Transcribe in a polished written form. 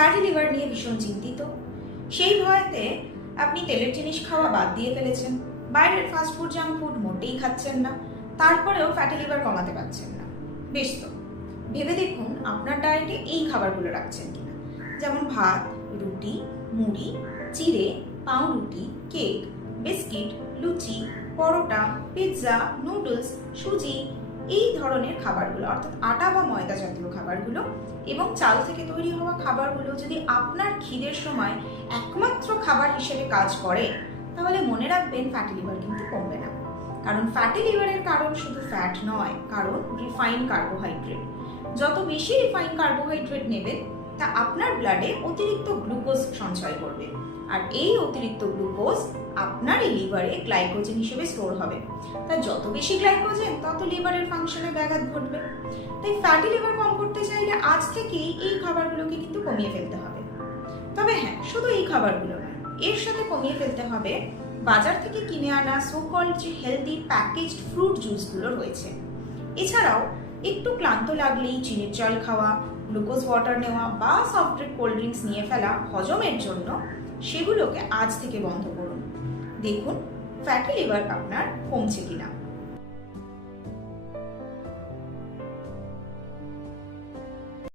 Fatty liver নিয়ে ভীষণ চিন্তিত। সেই ভয়েতে আপনি তেলের জিনিস খাওয়া বাদ দিয়ে ফেলেছেন, বাইরের ফাস্টফুড জাঙ্ক ফুড মোটেই খাচ্ছেন না, তারপরেও ফ্যাটি লিভার কমাতে পারছেন না। বেশ, তো ভেবে দেখুন আপনার ডায়েটে এই খাবারগুলো রাখছেন কিনা, যেমন ভাত, রুটি, মুড়ি, চিড়ে, পাউরুটি, কেক, বিস্কিট, লুচি, পরোটা, পিৎজা, নুডলস, সুজি, এই ধরনের খাবারগুলো অর্থাৎ আটা বা ময়দা জাতীয় খাবারগুলো এবং চাল থেকে তৈরি হওয়া খাবারগুলো যদি আপনার খিদের সময় একমাত্র খাবার হিসেবে কাজ করে, তাহলে মনে রাখবেন ফ্যাটি লিভার কিন্তু কমবে না। কারণ ফ্যাটি লিভারের কারণ শুধু ফ্যাট নয়, কারণ রিফাইন কার্বোহাইড্রেট। যত বেশি রিফাইন কার্বোহাইড্রেট নেবেন, তা আপনার ব্লাডে অতিরিক্ত গ্লুকোজ সঞ্চয় করবে, আর এই অতিরিক্ত গ্লুকোজ আপনার এই লিভারে গ্লাইকোজেন হিসেবে স্টোর হবে। তা যত বেশি গ্লাইকোজেন, তত লিভারের ফাংশনে ব্যাঘাত ঘটবে। তাই ফ্যাটি লিভার কম করতে চাইলে আজ থেকেই এই খাবারগুলোকে কিন্তু কমিয়ে ফেলতে হবে। তবে হ্যাঁ, শুধু এই খাবারগুলো নয়, এর সাথে কমিয়ে ফেলতে হবে বাজার থেকে কিনে আনা সো-কল্ড যে হেলদি প্যাকেজড ফ্রুট জুসগুলো রয়েছে। এছাড়াও একটু ক্লান্ত লাগলেই চিনির জল খাওয়া, গ্লুকোজ ওয়াটার নেওয়া বা সফট ড্রিঙ্ক, কোল্ড ড্রিঙ্কস নিয়ে ফেলা হজমের জন্য, সেগুলোকে আজ থেকে বন্ধ করুন। দেখুন ফ্যাটি লিভার আপনার কমছে কিনা।